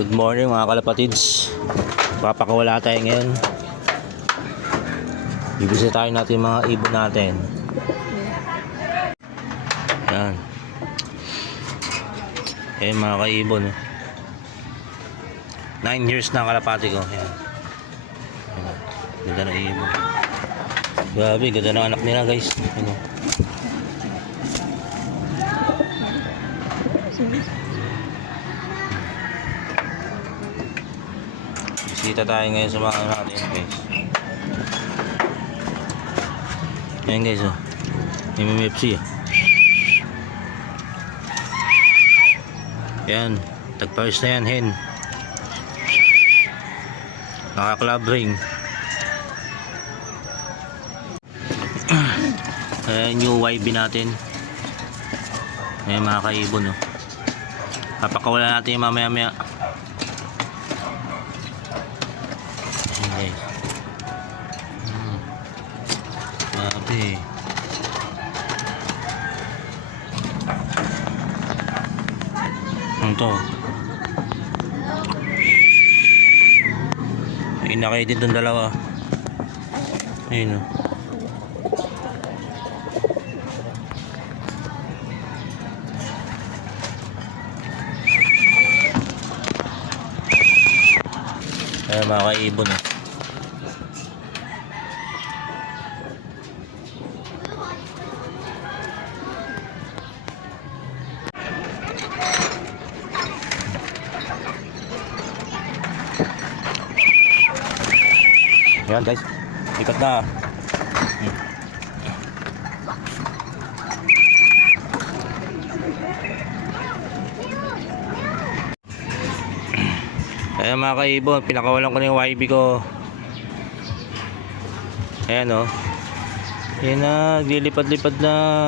Good morning mga kalapatids. Papakawala tayo ngayon. Bibisita tayo natin mga ibon natin. Yan. Ayan mga kaibon. 9 years na kalapati ko. Yan. Ganda na ibon. Grabe, ganda na anak nila guys. Ano? Bisita tayo ngayon sa mga natin guys. Ayan guys oh. MMFC ah. Ayan. Tagpawis na yan hen. Naka-club ring. Ayan yung YB natin. Ayan mga kaibon oh. Papakawala natin yung mamaya-maya. Ayan guys. Grabe. Ano to? May inakay din itong dalawa. Ayun o. Ayan mga kaibon o. Ayan guys, ikat na. Ayan mga kaibon, pinakawalan ko na yung YB ko. Ayan o. Ayan na, lilipad-lipad na.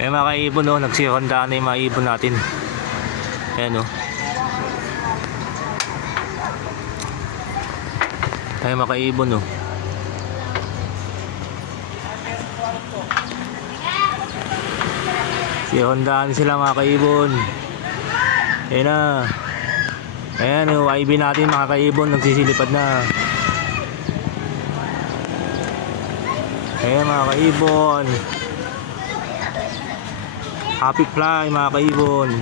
Ayan mga kaibon o, nagsihondaan na yung mga ibon natin. Ayan o. Ayan mga kaibon o. Sihondaan sila mga kaibon. Ayan na. Ayan yung YB natin mga kaibon, nagsisilipad na. Ayan mga kaibon. Happy fly mga kaibon.